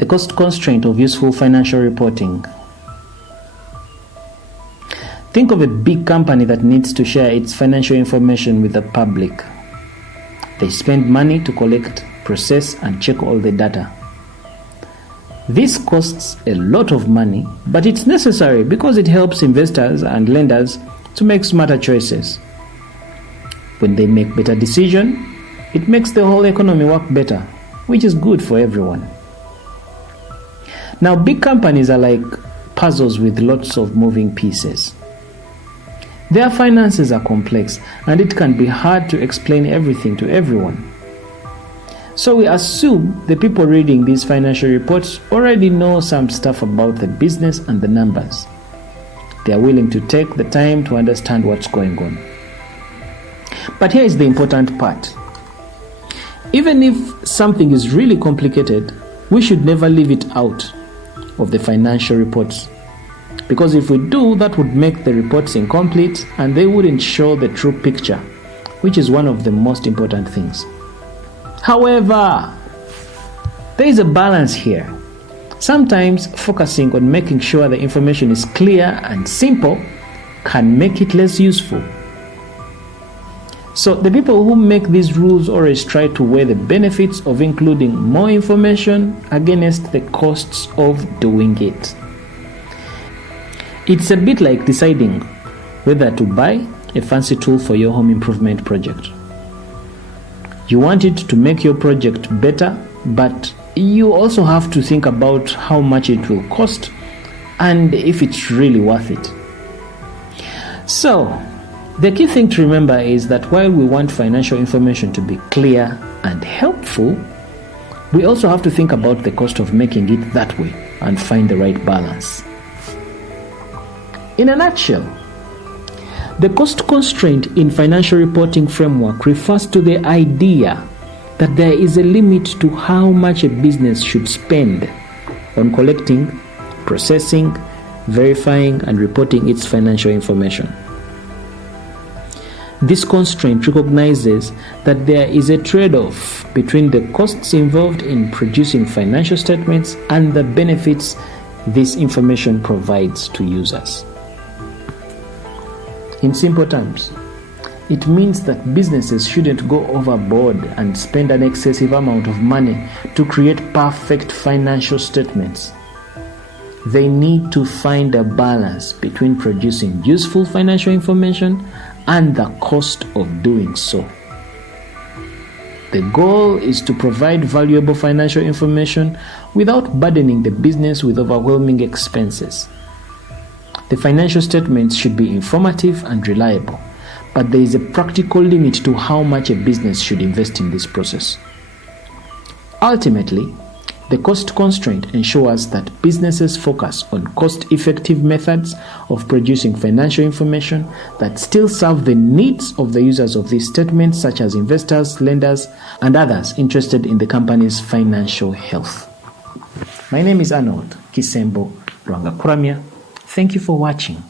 The cost constraint of useful financial reporting. Think of a big company that needs to share its financial information with the public. They spend money to collect, process, and check all the data. This costs a lot of money, but it's necessary because it helps investors and lenders to make smarter choices. When they make better decisions, it makes the whole economy work better, which is good for everyone. Now, big companies are like puzzles with lots of moving pieces. Their finances are complex, and it can be hard to explain everything to everyone. So we assume the people reading these financial reports already know some stuff about the business and the numbers. They are willing to take the time to understand what's going on. But here is the important part. Even if something is really complicated, we should never leave it out of the financial reports. Because if we do, that would make the reports incomplete and they wouldn't show the true picture, which is one of the most important things. However, there is a balance here. Sometimes focusing on making sure the information is clear and simple can make it less useful. So the people who make these rules always try to weigh the benefits of including more information against the costs of doing it. It's a bit like deciding whether to buy a fancy tool for your home improvement project. You want it to make your project better, but you also have to think about how much it will cost and if it's really worth it. So, the key thing to remember is that while we want financial information to be clear and helpful, we also have to think about the cost of making it that way and find the right balance. In a nutshell, the cost constraint in financial reporting framework refers to the idea that there is a limit to how much a business should spend on collecting, processing, verifying, and reporting its financial information. This constraint recognizes that there is a trade-off between the costs involved in producing financial statements and the benefits this information provides to users. In simple terms, it means that businesses shouldn't go overboard and spend an excessive amount of money to create perfect financial statements. They need to find a balance between producing useful financial information and the cost of doing so. The goal is to provide valuable financial information without burdening the business with overwhelming expenses. The financial statements should be informative and reliable, but there is a practical limit to how much a business should invest in this process. Ultimately, the cost constraint ensures that businesses focus on cost-effective methods of producing financial information that still serve the needs of the users of these statements, such as investors, lenders, and others interested in the company's financial health. My name is Arnold Kisembo Rwangakuramya. Thank you for watching.